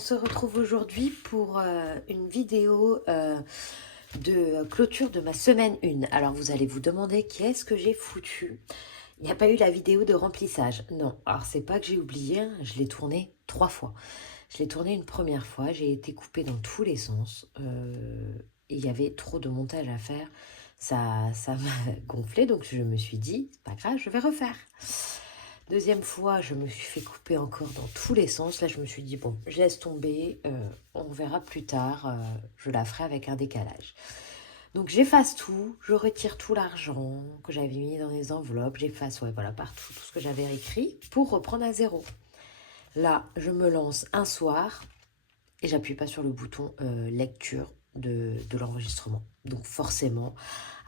se retrouve aujourd'hui pour une vidéo de clôture de ma semaine 1. Alors vous allez vous demander qu'est-ce que j'ai foutu. Il n'y a pas eu la vidéo de remplissage. Non, alors c'est pas que j'ai oublié, hein, je l'ai tournée 3 fois. Je l'ai tournée une première fois, j'ai été coupée dans tous les sens. Et il y avait trop de montage à faire. Ça m'a gonflé, donc je me suis dit, c'est pas grave, je vais refaire. Deuxième fois, je me suis fait couper encore dans tous les sens. Là, je me suis dit, bon, je laisse tomber, on verra plus tard, je la ferai avec un décalage. Donc, j'efface tout, je retire tout l'argent que j'avais mis dans les enveloppes, j'efface, ouais, voilà, partout, tout ce que j'avais écrit pour reprendre à zéro. Là, je me lance un soir et j'appuie pas sur le bouton lecture de l'enregistrement. Donc, forcément,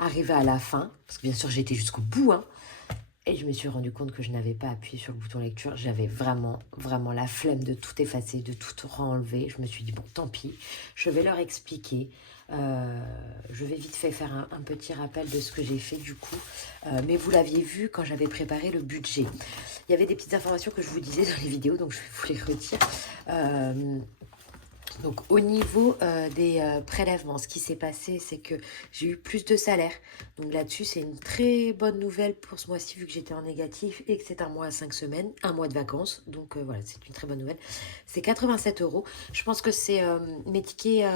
arrivé à la fin, parce que bien sûr, j'ai été jusqu'au bout, hein, et je me suis rendu compte que je n'avais pas appuyé sur le bouton lecture. J'avais vraiment la flemme de tout effacer, de tout renlever. Je me suis dit, bon, tant pis, je vais leur expliquer. Je vais vite fait faire un petit rappel de ce que j'ai fait du coup. Mais vous l'aviez vu quand j'avais préparé le budget. Il y avait des petites informations que je vous disais dans les vidéos, donc je vais vous les redire. Donc au niveau des prélèvements, ce qui s'est passé, c'est que j'ai eu plus de salaire. Donc là-dessus, c'est une très bonne nouvelle pour ce mois-ci, vu que j'étais en négatif et que c'est un mois à 5 semaines, un mois de vacances. Donc voilà, c'est une très bonne nouvelle. C'est 87 €. Je pense que c'est mes tickets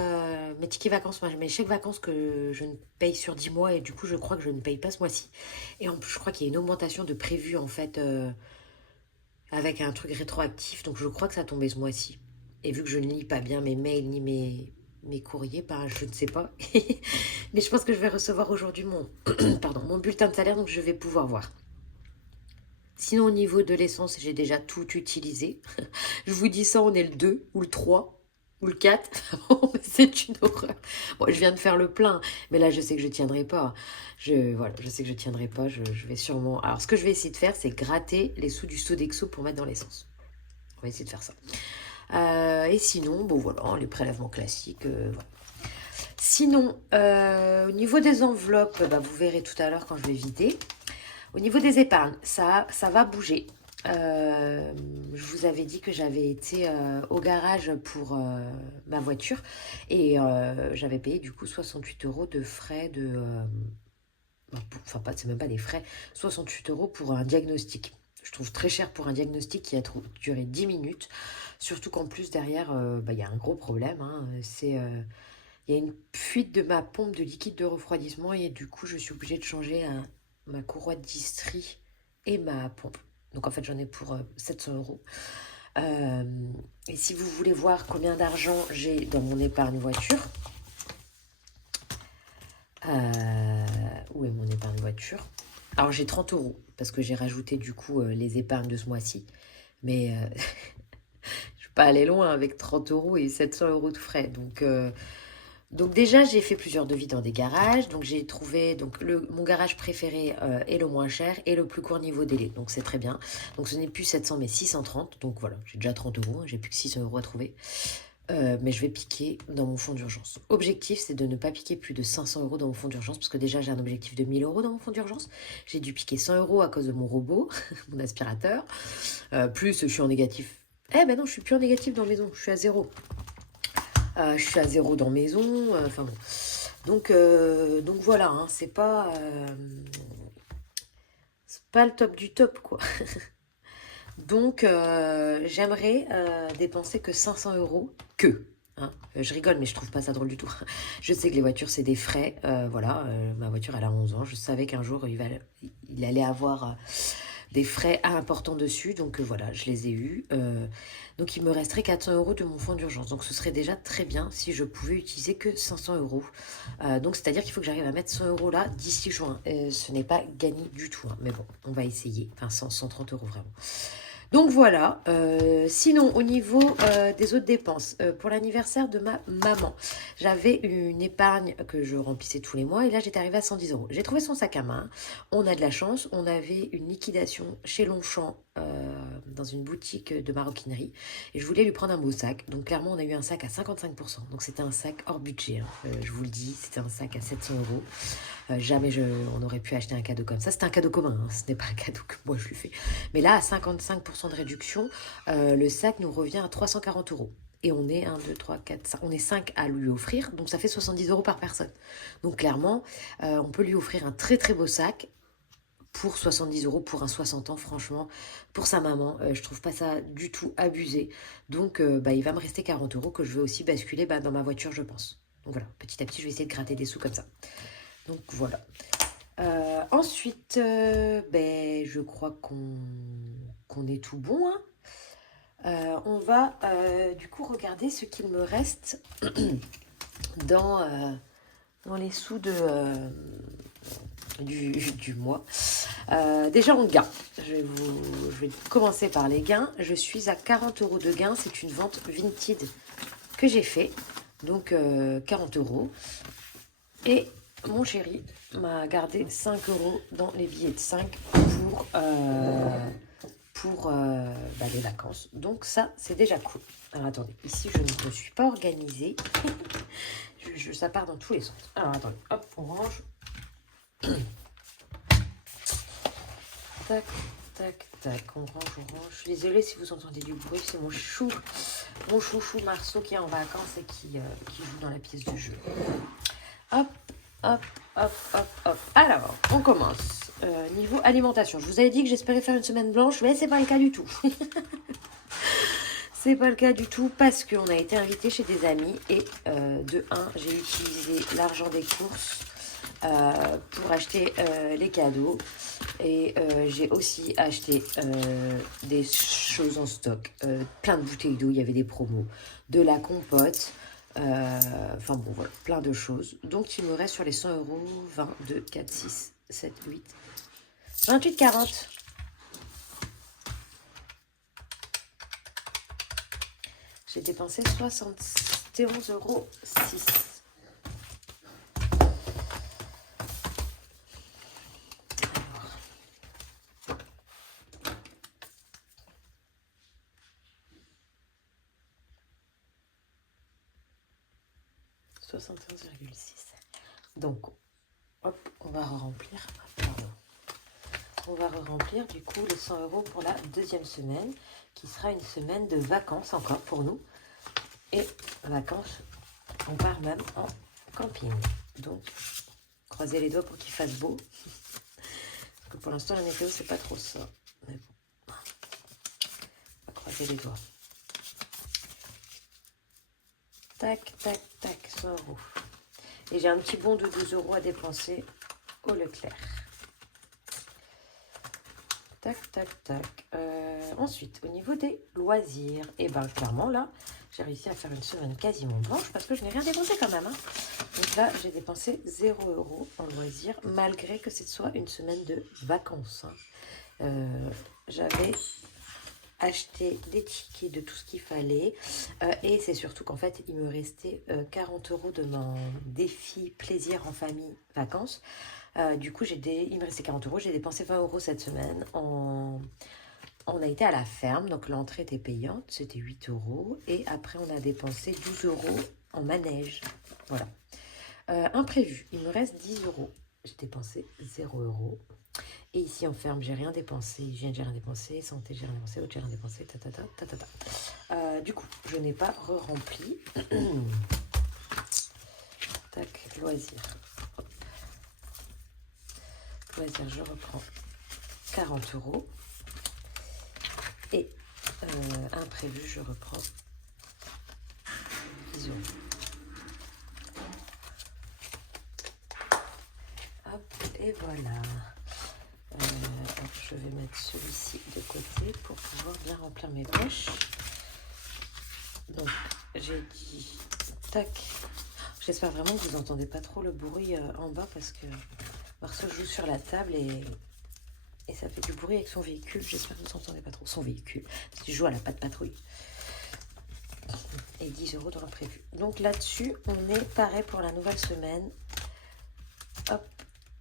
vacances, mes chèques vacances que je ne paye sur 10 mois. Et du coup, je crois que je ne paye pas ce mois-ci. Et en plus, je crois qu'il y a une augmentation de prévu en fait avec un truc rétroactif. Donc je crois que ça tombait ce mois-ci. Et vu que je ne lis pas bien mes mails ni mes courriers, je ne sais pas. Mais je pense que je vais recevoir aujourd'hui mon bulletin de salaire, donc je vais pouvoir voir. Sinon, au niveau de l'essence, j'ai déjà tout utilisé. Je vous dis ça, on est le 2 ou le 3 ou le 4. C'est une horreur. Bon, je viens de faire le plein, mais là, je sais que je ne tiendrai pas. Je sais que je ne tiendrai pas. Je vais sûrement... Alors, ce que je vais essayer de faire, c'est gratter les sous du Sodexo pour mettre dans l'essence. On va essayer de faire ça. Et sinon, bon voilà, les prélèvements classiques. Voilà. Sinon, au niveau des enveloppes, vous verrez tout à l'heure quand je vais vider. Au niveau des épargnes, ça va bouger. Je vous avais dit que j'avais été au garage pour ma voiture et j'avais payé du coup 68 € de frais de... enfin, c'est même pas des frais, 68 € pour un diagnostic. Je trouve très cher pour un diagnostic qui a duré 10 minutes. Surtout qu'en plus, derrière, y a un gros problème. Hein, il y a une fuite de ma pompe de liquide de refroidissement et du coup, je suis obligée de changer ma courroie de distri et ma pompe. Donc en fait, j'en ai pour 700 €. Et si vous voulez voir combien d'argent j'ai dans mon épargne voiture, où est mon épargne voiture? Alors j'ai 30 € parce que j'ai rajouté du coup les épargnes de ce mois-ci. Mais je suis pas allée loin avec 30 € et 700 € de frais. Donc déjà, j'ai fait plusieurs devis dans des garages. Donc j'ai trouvé mon garage préféré est le moins cher et le plus court niveau délai. Donc c'est très bien. Donc ce n'est plus 700 mais 630. Donc voilà, j'ai déjà 30 €. J'ai plus que 600 € à trouver. Mais je vais piquer dans mon fonds d'urgence. Objectif, c'est de ne pas piquer plus de 500 € dans mon fonds d'urgence, parce que déjà, j'ai un objectif de 1000 € dans mon fonds d'urgence. J'ai dû piquer 100 € à cause de mon robot, mon aspirateur. Plus, je suis en négatif. Eh ben non, je suis plus en négatif dans maison, je suis à 0. Je suis à 0 dans maison, enfin bon. Donc voilà, hein, c'est pas le top du top, quoi. Donc, j'aimerais dépenser que 500 € hein. Je rigole, mais je trouve pas ça drôle du tout. Je sais que les voitures, c'est des frais. Voilà, ma voiture, elle a 11 ans. Je savais qu'un jour, il allait avoir des frais importants dessus. Donc, voilà, je les ai eus. Donc, il me resterait 400 € de mon fonds d'urgence. Donc, ce serait déjà très bien si je pouvais utiliser que 500 €. Donc, c'est-à-dire qu'il faut que j'arrive à mettre 100 € là d'ici juin. Ce n'est pas gagné du tout. Hein. Mais bon, on va essayer. Enfin, 130 € vraiment. Donc voilà, sinon au niveau des autres dépenses, pour l'anniversaire de ma maman, j'avais une épargne que je remplissais tous les mois et là j'étais arrivée à 110 €. J'ai trouvé son sac à main, on a de la chance, on avait une liquidation chez Longchamp dans une boutique de maroquinerie et je voulais lui prendre un beau sac. Donc clairement on a eu un sac à 55%, donc c'était un sac hors budget, hein. Je vous le dis, c'était un sac à 700 €. Jamais on aurait pu acheter un cadeau comme ça. C'est un cadeau commun, hein. Ce n'est pas un cadeau que moi je lui fais. Mais là, à 55% de réduction, le sac nous revient à 340 €. Et on est 1, 2, 3, 4, 5. On est 5 à lui offrir. Donc ça fait 70 € par personne. Donc clairement, on peut lui offrir un très très beau sac pour 70 € pour un 60 ans, franchement, pour sa maman. Je trouve pas ça du tout abusé. Donc il va me rester 40 € que je vais aussi basculer dans ma voiture, je pense. Donc voilà, petit à petit, je vais essayer de gratter des sous comme ça. Donc voilà. Ensuite, je crois qu'on est tout bon, hein. On va du coup regarder ce qu'il me reste dans les sous du mois. Déjà en gains, je vais commencer par les gains. Je suis à 40 € de gains. C'est une vente Vinted que j'ai fait. Donc 40 €. Et mon chéri m'a gardé 5 € dans les billets de 5 pour les vacances. Donc ça, c'est déjà cool. Alors attendez, ici je ne me suis pas organisée. Ça part dans tous les sens. Alors attendez, hop, on range. Tac, tac, tac, on range. Je suis désolée si vous entendez du bruit, c'est mon chouchou Marceau qui est en vacances et qui joue dans la pièce de jeu. Hop, hop, hop, hop, hop. Alors, on commence. Niveau alimentation, je vous avais dit que j'espérais faire une semaine blanche, mais c'est pas le cas du tout. C'est pas le cas du tout parce qu'on a été invité chez des amis et de 1, j'ai utilisé l'argent des courses pour acheter les cadeaux et j'ai aussi acheté des choses en stock, plein de bouteilles d'eau, il y avait des promos, de la compote, enfin bon voilà, plein de choses. Donc il me reste sur les 100 €, 20, 2, 4, 6, 7, 8, 28, 40. J'ai dépensé 71,06 €. 71,6. Donc, hop, on va remplir. Pardon. On va remplir du coup les 100 € pour la deuxième semaine, qui sera une semaine de vacances encore pour nous. Et vacances, on part même en camping. Donc, croisez les doigts pour qu'il fasse beau. Parce que pour l'instant, la météo, c'est pas trop ça. Mais bon, on va croiser les doigts. Tac, tac, tac, 100 €. Et j'ai un petit bon de 12 € à dépenser au Leclerc. Tac, tac, tac. Ensuite, au niveau des loisirs, et clairement là, j'ai réussi à faire une semaine quasiment blanche parce que je n'ai rien dépensé quand même, hein. Donc là, j'ai dépensé 0 € en loisirs, malgré que ce soit une semaine de vacances, hein. J'avais acheté des tickets de tout ce qu'il fallait et c'est surtout qu'en fait il me restait 40 € de mon défi plaisir en famille vacances. Du coup il me restait 40 €, j'ai dépensé 20 € cette semaine. On a été à la ferme, donc l'entrée était payante, c'était 8 € et après on a dépensé 12 € en manège. Voilà. Imprévu, il me reste 10 €, j'ai dépensé 0 €. Et ici en ferme, j'ai rien dépensé, hygiène, j'ai rien dépensé, santé, j'ai rien dépensé, autre, j'ai rien dépensé, du coup, je n'ai pas re-rempli. Tac, loisirs. Hop. Loisirs, je reprends 40 €. Et imprévu, je reprends 10 €. Hop, et voilà. Je vais mettre celui-ci de côté pour pouvoir bien remplir mes poches. Donc, j'ai dit tac. J'espère vraiment que vous n'entendez pas trop le bruit en bas parce que Marceau joue sur la table et ça fait du bruit avec son véhicule. J'espère que vous n'entendez pas trop son véhicule parce qu'il joue à la patte patrouille. Et 10 € dans l'imprévu. Donc là-dessus, on est pareil pour la nouvelle semaine. Hop.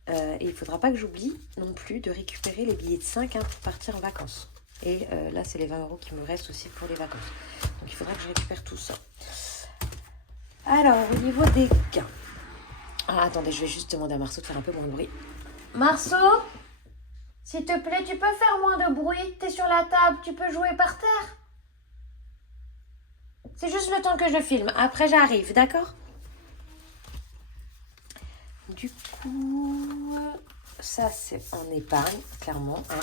Et il ne faudra pas que j'oublie non plus de récupérer les billets de 5 pour partir en vacances. Et là, c'est les 20 € qui me restent aussi pour les vacances. Donc, il faudra que je récupère tout ça. Alors, au niveau des gains. Ah, attendez, je vais juste demander à Marceau de faire un peu moins de bruit. Marceau, s'il te plaît, tu peux faire moins de bruit. T'es sur la table, tu peux jouer par terre. C'est juste le temps que je filme. Après, j'arrive, d'accord? Du coup, ça, c'est en épargne, clairement. Hein.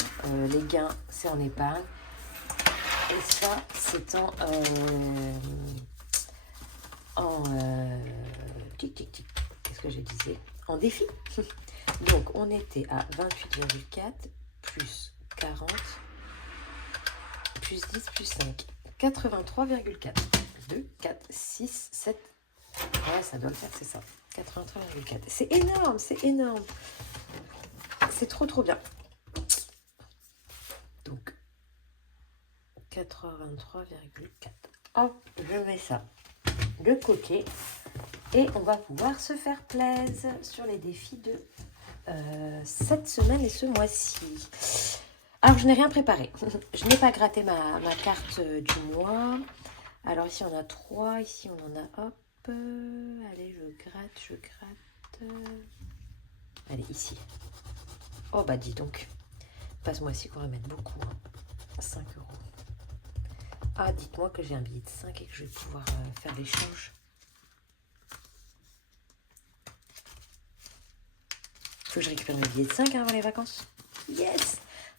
Les gains, c'est en épargne. Et ça, c'est tic, tic, tic. Qu'est-ce que je disais? En défi. Donc, on était à 28,4 plus 40 plus 10 plus 5. 83,4. 2, 4, 6, 7. Ouais, ça doit le faire, c'est ça. 83,4. C'est énorme, c'est énorme. C'est trop, trop bien. Donc, 83,4. Hop, je mets ça de côté. Et on va pouvoir se faire plaisir sur les défis de cette semaine et ce mois-ci. Alors, je n'ai rien préparé. Je n'ai pas gratté ma carte du mois. Alors, ici, on a 3. Ici, on en a, hop. Allez, je gratte. Allez, ici. Oh, bah, dis donc. Pas ce mois-ci qu'on va mettre beaucoup. Hein. 5 €. Ah, dites-moi que j'ai un billet de 5 et que je vais pouvoir faire l'échange. Faut que je récupère mes billets de 5 avant les vacances. Yes!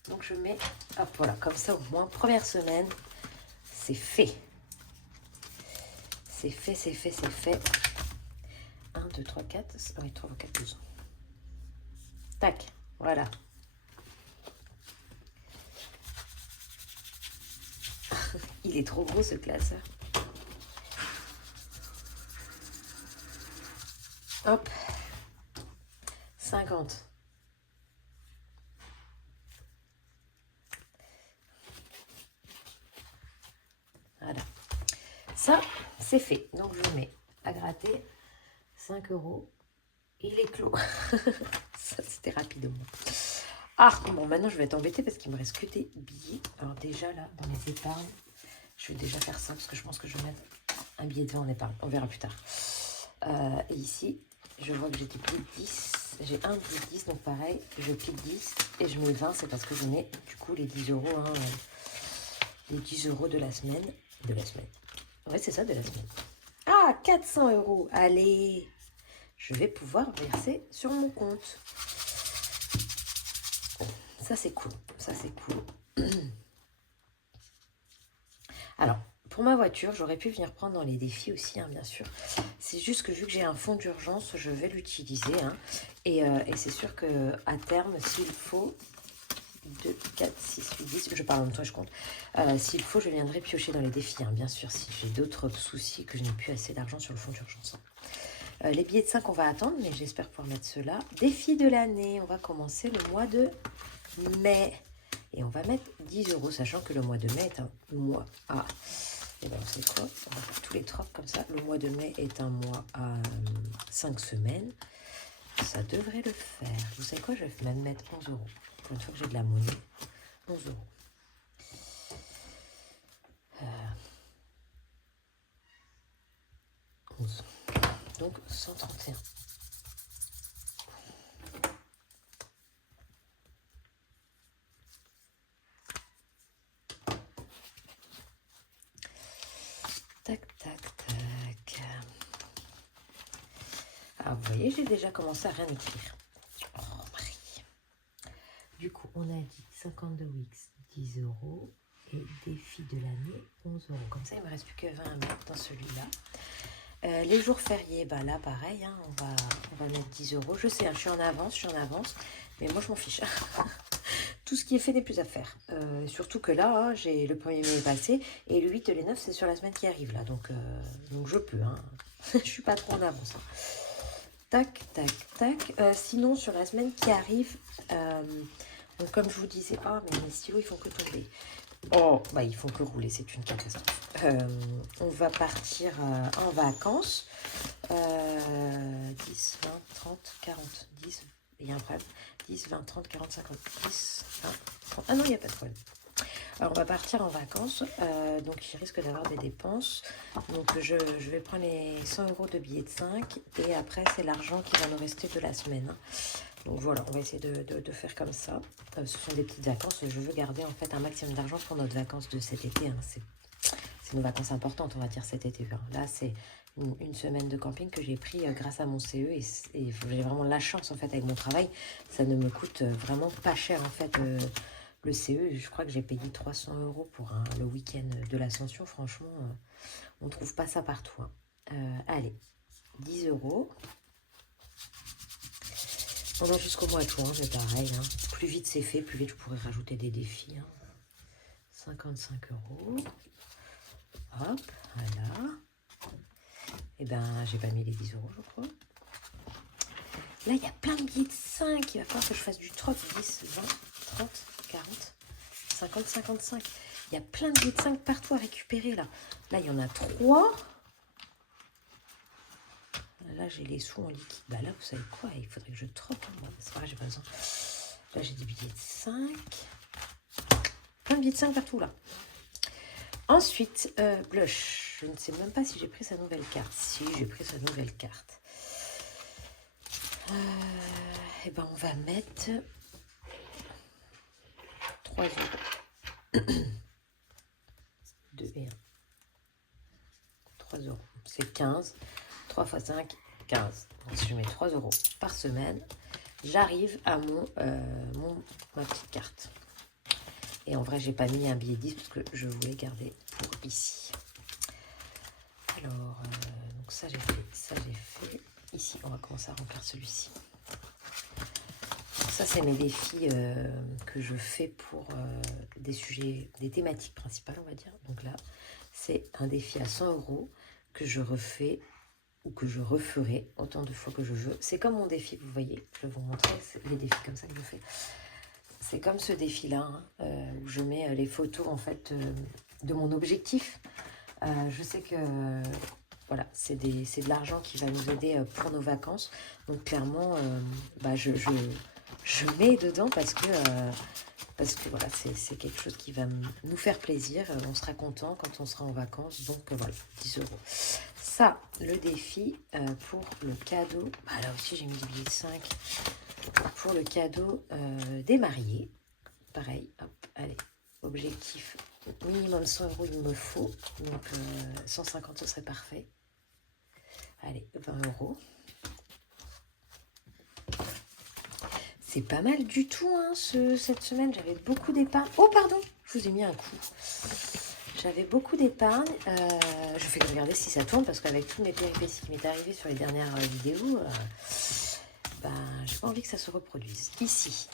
Donc je mets, hop, voilà, comme ça au moins, première semaine, c'est fait. C'est fait, c'est fait, c'est fait. 1, 2, 3, 4, oui, 3, 4, 12. Tac, voilà. Il est trop gros ce classeur. Hop. 50. Voilà. Ça, c'est fait. Donc, je mets à gratter 5 €. Il est clos. Ça, c'était rapidement. Ah, bon, maintenant, je vais être embêtée parce qu'il me reste que des billets. Alors, déjà, là, dans les épargnes, je vais déjà faire ça parce que je pense que je vais mettre un billet de 20 en épargne. On verra plus tard. Et ici, je vois que j'ai des billets de 10. J'ai un billet de 10, donc pareil, je clique 10 et je mets 20. C'est parce que je mets, du coup, les 10 €, hein, les 10 € de la semaine. De la semaine. Ouais, c'est ça, de la semaine. Ah, 400 €. Allez, je vais pouvoir verser sur mon compte. Ça, c'est cool. Ça, c'est cool. Alors, pour ma voiture, j'aurais pu venir prendre dans les défis aussi, hein, bien sûr. C'est juste que vu que j'ai un fonds d'urgence, je vais l'utiliser. Hein, et c'est sûr qu'à terme, s'il faut, 2, 4, 6, 8, 10, je parle en même temps, je compte. S'il faut, je viendrai piocher dans les défis, hein, bien sûr, si j'ai d'autres soucis, que je n'ai plus assez d'argent sur le fonds d'urgence. Les billets de 5, on va attendre, mais j'espère pouvoir mettre ceux-là. Défi de l'année, on va commencer le mois de mai. Et on va mettre 10 €, sachant que le mois de mai est un mois à... Et bien, vous savez quoi? On va faire tous les tropes comme ça. Le mois de mai est un mois à 5 semaines. Ça devrait le faire. Vous savez quoi? Je vais même mettre 11 €. Pour une fois que j'ai de la monnaie. 11 €. 11. Donc 131. Tac, tac, tac. Ah, vous voyez, j'ai déjà commencé à rien écrire. Oh, Marie. Du coup, on a dit 52 Wix, 10 € et défi de l'année, 11 €. Comme ça, il ne me reste plus que 20 à mettre dans celui-là. Les jours fériés, bah là, pareil, hein, on va mettre 10 €. Je sais, hein, je suis en avance, mais moi, je m'en fiche. Tout ce qui est fait n'est plus à faire. Surtout que là, hein, j'ai le 1er mai passé et le 8 et le 9, c'est sur la semaine qui arrive là. Donc je peux. Hein. Je suis pas trop en avance. Hein. Tac, tac, tac. Sinon, sur la semaine qui arrive, donc, comme je vous disais, ah, mais mes stylos, ils font que tomber. Oh, bah, ils font que rouler, c'est une catastrophe. On va partir en vacances. 10, 20, 30, 40, 10, il y a un problème. 10, 20, 30, 40, 50, 10, 20, 30. Ah non, il n'y a pas de problème. Alors, on va partir en vacances. Donc, il risque d'avoir des dépenses. Donc, je vais prendre les 100 € de billets de 5. Et après, c'est l'argent qui va nous rester de la semaine. Hein. Donc, voilà, on va essayer de faire comme ça. Ce sont des petites vacances. Je veux garder, en fait, un maximum d'argent pour notre vacances de cet été. Hein. c'est nos vacances importantes, on va dire, cet été. Hein. Là, c'est une semaine de camping que j'ai pris grâce à mon CE et j'ai vraiment la chance, en fait, avec mon travail. Ça ne me coûte vraiment pas cher, en fait, le CE. Je crois que j'ai payé 300 € pour le week-end de l'Ascension. Franchement, on ne trouve pas ça partout. Hein. Allez, 10 €. On a jusqu'au mois de juin, mais pareil. Hein. Plus vite c'est fait, plus vite je pourrais rajouter des défis. Hein. 55 €. Hop, voilà. Et ben, j'ai pas mis les 10 €, je crois. Là, il y a plein de billets de 5. Il va falloir que je fasse du troc. 10, 20, 30, 40, 50, 55. Il y a plein de billets de 5 partout à récupérer, là. Là, il y en a 3. Là, j'ai les sous en liquide. Bah là, vous savez quoi? Il faudrait que je troque. Hein. Bon, c'est vrai, j'ai pas besoin. Là, j'ai des billets de 5. Plein de billets de 5 partout, là. Ensuite, Blush. Je ne sais même pas si j'ai pris sa nouvelle carte. Si, j'ai pris sa nouvelle carte. Et ben, on va mettre 3 €. 2 et 1. 3 €. C'est 15. 3 x 5, 15. Donc, si je mets 3 € par semaine, j'arrive à ma petite carte. Et en vrai, j'ai pas mis un billet 10 parce que je voulais garder pour ici. Alors, donc ça j'ai fait, ça j'ai fait. Ici, on va commencer à remplir celui-ci. Ça, c'est mes défis que je fais pour des sujets, des thématiques principales, on va dire. Donc là, c'est un défi à 100 € que je refais ou que je referai autant de fois que je veux. C'est comme mon défi, vous voyez, je vais vous montrer les défis comme ça que je fais. C'est comme ce défi-là, hein, où je mets les photos en fait de mon objectif. Je sais que voilà, c'est de l'argent qui va nous aider pour nos vacances. Donc clairement, je mets dedans parce que voilà, c'est quelque chose qui va nous faire plaisir. On sera content quand on sera en vacances. Donc voilà, 10 €. Ça, le défi pour le cadeau. Bah, là aussi, j'ai mis des billets de 5. Pour le cadeau des mariés. Pareil, hop, allez, objectif minimum 100 € il me faut. Donc 150 ce serait parfait. Allez, 20 €. C'est pas mal du tout hein, cette semaine. J'avais beaucoup d'épargne. Oh pardon, je vous ai mis un coup. J'avais beaucoup d'épargne. Je vais regarder si ça tourne parce qu'avec toutes mes péripéties qui m'est arrivé sur les dernières vidéos, j'ai pas envie que ça se reproduise. Ici,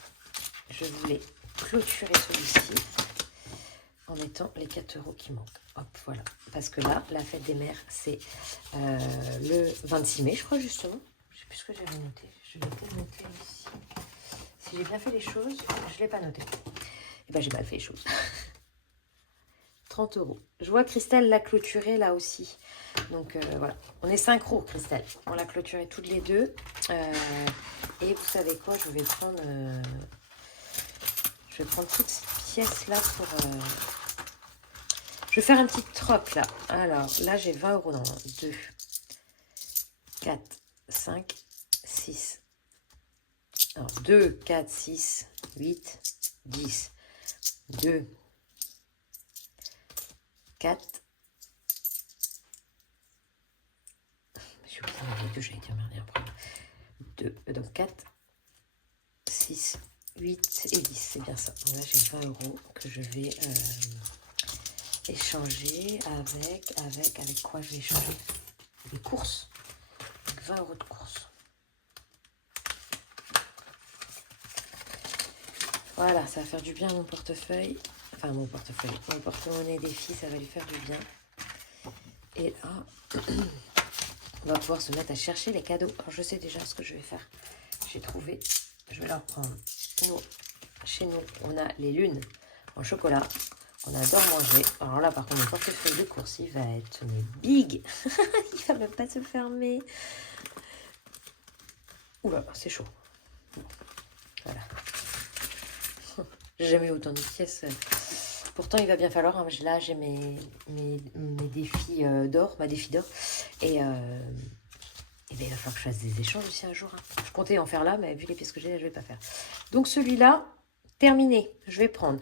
je voulais clôturer celui-ci en mettant les 4 € qui manquent. Hop, voilà. Parce que là, la fête des mères, c'est le 26 mai, je crois, justement. Je sais plus ce que j'avais noté. Je vais peut-être noter ici. Si j'ai bien fait les choses, je ne l'ai pas noté. Et ben j'ai mal fait les choses. 30 €. Je vois Christelle l'a clôturé là aussi. Donc voilà. On est synchro, Christelle. On l'a clôturé toutes les deux. Et vous savez quoi, je vais prendre toutes ces pièces là pour... Je vais faire un petit troc là. Alors là, j'ai 20 € dans 2, 4, 5, 6. Alors 2, 4, 6, 8, 10. 2, 4. Je suis obligée de 2, j'allais dire merde, un problème. 2, donc 4, 6, 8 et 10, c'est bien ça. Donc là, j'ai 20 € que je vais échanger avec quoi je vais échanger? Les courses. Donc 20 € de courses. Voilà, ça va faire du bien à mon portefeuille. Enfin, mon porte-monnaie défi, ça va lui faire du bien. Et là, on va pouvoir se mettre à chercher les cadeaux. Alors, je sais déjà ce que je vais faire. J'ai trouvé, je vais leur prendre. Chez nous, on a les lunes en chocolat. On adore manger. Alors là, par contre, mon portefeuille de course, il va être big. Il va même pas se fermer. Oula, c'est chaud. Bon, voilà. J'ai jamais eu autant de pièces. Pourtant, il va bien falloir. Hein. Là, j'ai mes défis d'or, ma défi d'or. Et il va falloir que je fasse des échanges aussi un jour. Hein. Je comptais en faire là, mais vu les pièces que j'ai, je ne vais pas faire. Donc celui-là, terminé. Je vais prendre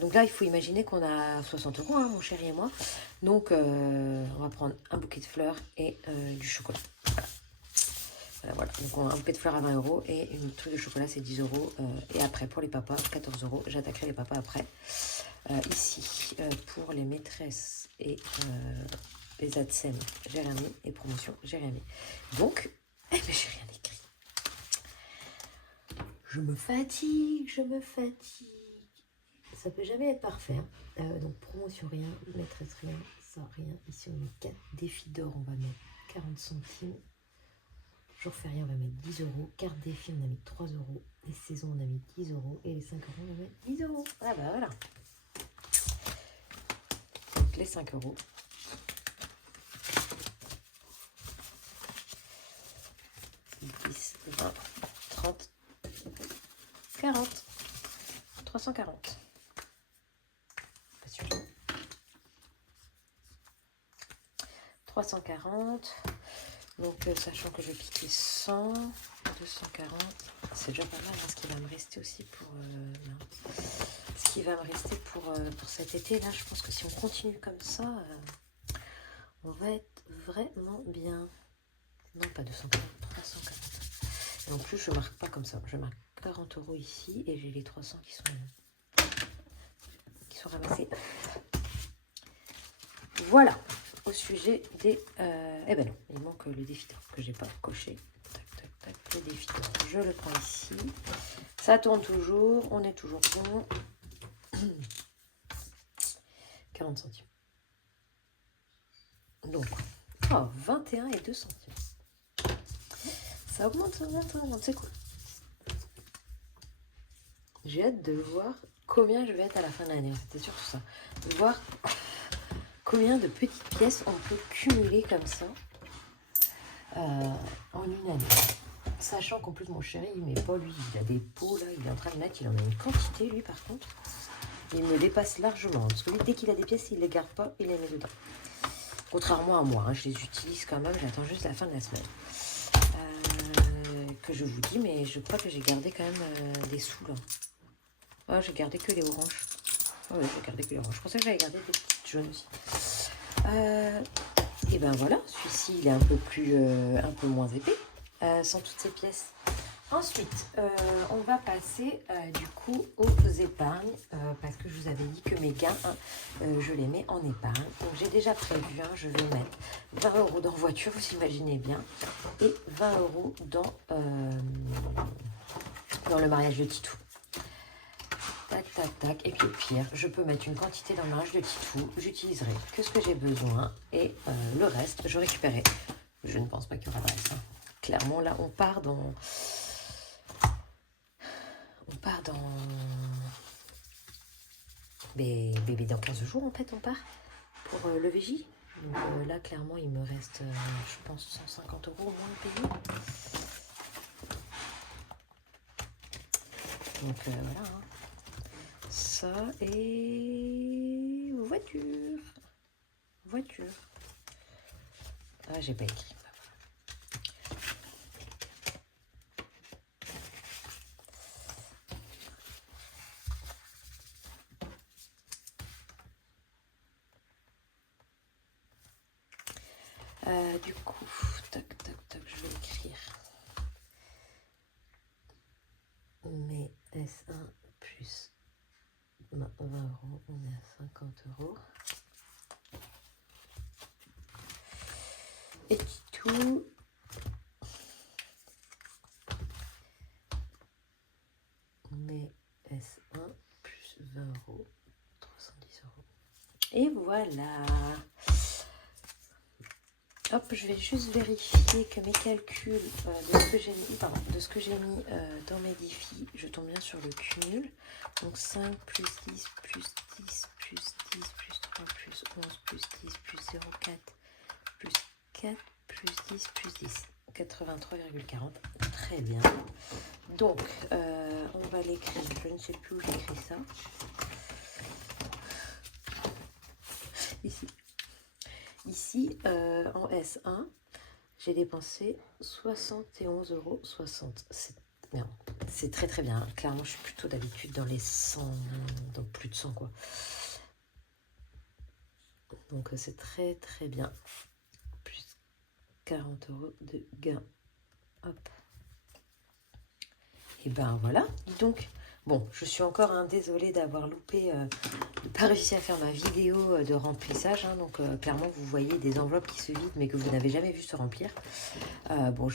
Donc là, il faut imaginer qu'on a 60 euros, hein, mon chéri et moi. Donc, on va prendre un bouquet de fleurs et du chocolat. Voilà. Donc, un bouquet de fleurs à 20 euros et une truc de chocolat, c'est 10 euros. Et après, pour les papas, 14 euros. J'attaquerai les papas après. Ici, pour les maîtresses et les AdSense, j'ai rien mis. Et promotion, j'ai rien mis. Donc, eh ben, j'ai rien écrit. Je me fatigue. Ça peut jamais être parfait. Hein. Donc, promotion, rien. Maîtresse, rien. Ça, rien. Ici, on met 4 défis d'or. On va mettre 40 centimes. Jour férié, on va mettre 10 euros. Carte défi, on a mis 3 euros. Les saisons, on a mis 10 euros. Et les 5 euros, on va mettre 10 euros. Ah bah voilà. Donc, les 5 euros. « 20, 30, 40, 340. Pas sûr. 340. Donc, sachant que je vais piquer 100, 240. C'est déjà pas mal, hein, ce qui va me rester aussi pour... ce qui va me rester pour cet été. Là, je pense que si on continue comme ça, on va être vraiment bien. Non, pas 240, 340. Et en plus, je marque pas comme ça. Je marque 40 euros ici et j'ai les 300 qui sont ramassés. Voilà, au sujet des... eh ben non, il manque le défi d'or que j'ai pas coché. Tac, le défi d'or. Je le prends ici. Ça tourne toujours, on est toujours bon. 40 centimes. Donc, 21 et 2 centimes. Ça augmente, c'est cool. J'ai hâte de voir combien je vais être à la fin de l'année. C'était surtout ça. De voir combien de petites pièces on peut cumuler comme ça en une année. Sachant qu'en plus, mon chéri, mais pas lui, il a des pots là, il est en train de mettre, il en a une quantité lui par contre. Il me dépasse largement. Parce que lui, dès qu'il a des pièces, il ne les garde pas, il les met dedans. Contrairement à moi, hein, je les utilise quand même, j'attends juste la fin de la semaine. Que je vous dis, mais je crois que j'ai gardé quand même des sous là. Ah, j'ai gardé que les oranges. Ah oui, j'ai gardé que les oranges. Je pensais que j'avais gardé des petites jaunes aussi. Et ben voilà, celui-ci il est un peu moins épais, sans toutes ces pièces. Ensuite, on va passer du coup aux épargnes, parce que je vous avais dit que mes gains, je les mets en épargne. Donc j'ai déjà prévu, je vais mettre 20 euros dans voiture, vous imaginez bien, et 20 euros dans le mariage de Titou. Tac. Et puis au pire, je peux mettre une quantité dans le mariage de Titou. J'utiliserai que ce que j'ai besoin et le reste, je récupérerai. Je ne pense pas qu'il y aura de reste. Hein. Clairement, là, on part dans... Bébé, dans 15 jours, en fait, on part pour le VJ. Donc là, clairement, il me reste, je pense, 150 euros au moins à payer. Donc voilà. Hein. Ça et voiture. Ah, j'ai pas écrit. Du coup, tac, je vais écrire. Mais S1 plus 20 euros, on est à 50 euros. Et tout. Mais S1 plus 20 euros, 310 euros. Et voilà. Hop, je vais juste vérifier que mes calculs de ce que j'ai mis, dans mes défis, je tombe bien sur le cumul. Donc 5 plus 10 plus 10 plus 10 plus 3 plus 11 plus 10 plus 0,4 plus 4 plus 10 plus 10. 83,40. Très bien. Donc, on va l'écrire. Je ne sais plus où j'écris ça. Ici, en S1, j'ai dépensé 71,60 euros. C'est très très bien. Clairement, je suis plutôt d'habitude dans les 100, donc plus plus de 100 quoi. Donc c'est très très bien. Plus 40 € de gain. Hop. Et ben voilà, dis donc. Bon, je suis encore désolée d'avoir loupé, de pas réussi à faire ma vidéo de remplissage. Hein, donc clairement, vous voyez des enveloppes qui se vident, mais que vous n'avez jamais vu se remplir. Bon,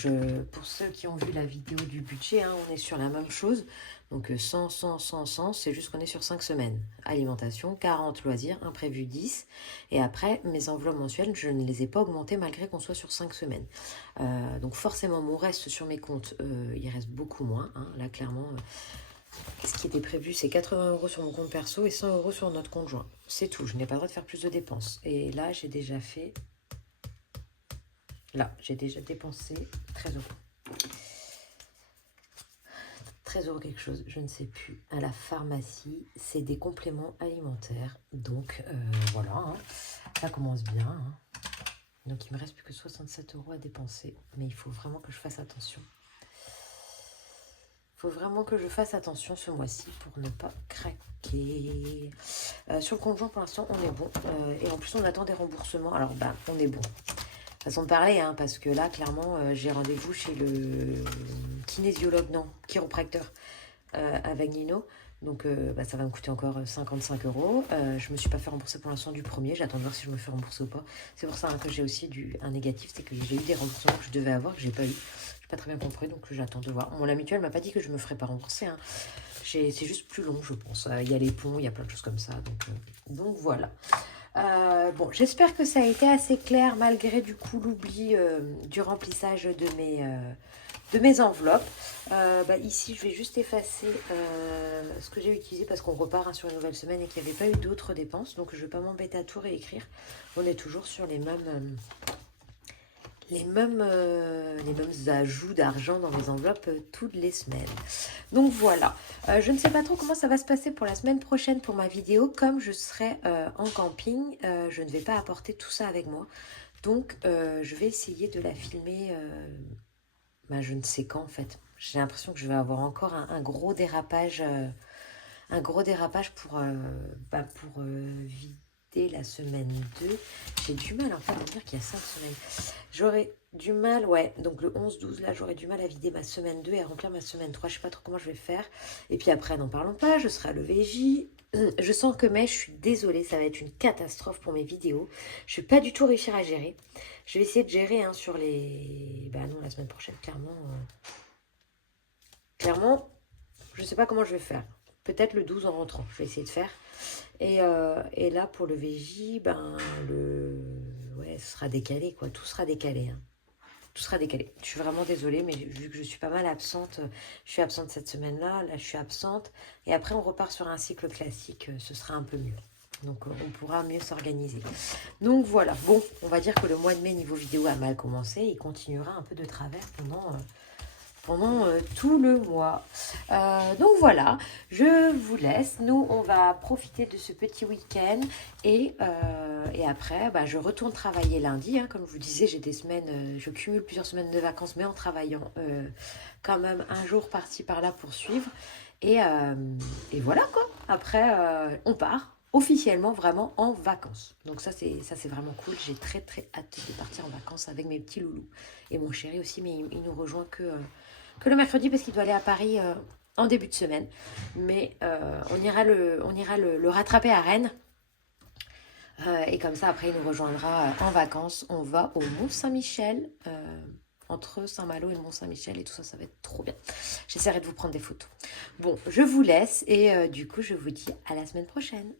pour ceux qui ont vu la vidéo du budget, hein, on est sur la même chose. Donc 100, 100, 100, 100, c'est juste qu'on est sur 5 semaines. Alimentation, 40 loisirs, imprévu 10. Et après, mes enveloppes mensuelles, je ne les ai pas augmentées malgré qu'on soit sur 5 semaines. Donc forcément, mon reste sur mes comptes, il reste beaucoup moins. Hein. Là, clairement, ce qui était prévu, c'est 80 € sur mon compte perso et 100 € sur notre compte joint. C'est tout, je n'ai pas le droit de faire plus de dépenses. Et là, j'ai déjà fait... Là, j'ai déjà dépensé 13 €. 13 € quelque chose, je ne sais plus, à la pharmacie. C'est des compléments alimentaires. Donc, voilà, hein. Ça commence bien. Hein. Donc, il me reste plus que 67 € à dépenser. Mais il faut vraiment que je fasse attention. Il faut vraiment que je fasse attention ce mois-ci pour ne pas craquer. Sur le compte joint, pour l'instant, on est bon. Et en plus, on attend des remboursements. Alors, on est bon. Façon de parler, hein, parce que là, clairement, j'ai rendez-vous chez le kinésiologue, non, chiropracteur, avec Nino. Donc, ça va me coûter encore 55 €. Je ne me suis pas fait rembourser pour l'instant du premier. J'attends de voir si je me fais rembourser ou pas. C'est pour ça que j'ai aussi un négatif. C'est que j'ai eu des remboursements que je devais avoir, que j'ai pas eu. Je n'ai pas très bien compris, donc j'attends de voir. Bon, la mutuelle m'a pas dit que je me ferais pas rembourser. Hein. C'est juste plus long, je pense. Il y a les ponts, il y a plein de choses comme ça. Donc voilà. Bon, j'espère que ça a été assez clair malgré du coup l'oubli du remplissage de mes enveloppes. Ici, je vais juste effacer ce que j'ai utilisé parce qu'on repart sur une nouvelle semaine et qu'il n'y avait pas eu d'autres dépenses. Donc, je ne vais pas m'embêter à tout réécrire. On est toujours sur les mêmes ajouts d'argent dans mes enveloppes toutes les semaines. Donc voilà, je ne sais pas trop comment ça va se passer pour la semaine prochaine pour ma vidéo. Comme je serai en camping, je ne vais pas apporter tout ça avec moi. Donc je vais essayer de la filmer, je ne sais quand en fait. J'ai l'impression que je vais avoir encore un gros dérapage, pour vider la semaine 2. J'ai du mal en fait à dire qu'il y a 5 semaines. J'aurais du mal, ouais, donc le 11-12 là, j'aurais du mal à vider ma semaine 2 et à remplir ma semaine 3. Je sais pas trop comment je vais faire. Et puis après, n'en parlons pas, je serai à l'EVJ. Je sens que je suis désolée, ça va être une catastrophe pour mes vidéos. Je vais pas du tout réussir à gérer. Je vais essayer de gérer sur les... non, la semaine prochaine, clairement, je sais pas comment je vais faire. Peut-être le 12 en rentrant, je vais essayer de faire. Et là, pour le VJ, ce sera décalé, quoi. Tout sera décalé, hein. Tout sera décalé. Je suis vraiment désolée, mais vu que je suis pas mal absente, je suis absente cette semaine-là, là je suis absente. Et après, on repart sur un cycle classique, ce sera un peu mieux. Donc, on pourra mieux s'organiser. Donc, voilà. Bon, on va dire que le mois de mai, niveau vidéo, a mal commencé. Il continuera un peu de travers pendant tout le mois. Donc voilà, je vous laisse. Nous, on va profiter de ce petit week-end et après, je retourne travailler lundi. Hein, comme je vous disais, j'ai des semaines, je cumule plusieurs semaines de vacances, mais en travaillant quand même un jour par-ci par-là pour suivre. Et voilà quoi. Après, on part officiellement vraiment en vacances. Donc ça c'est vraiment cool. J'ai très très hâte de partir en vacances avec mes petits loulous et mon chéri aussi, mais il nous rejoint que le mercredi parce qu'il doit aller à Paris en début de semaine. Mais on ira le rattraper à Rennes. Et comme ça, après, il nous rejoindra en vacances. On va au Mont-Saint-Michel, entre Saint-Malo et le Mont-Saint-Michel. Et tout ça, ça va être trop bien. J'essaierai de vous prendre des photos. Bon, je vous laisse. Et du coup, je vous dis à la semaine prochaine.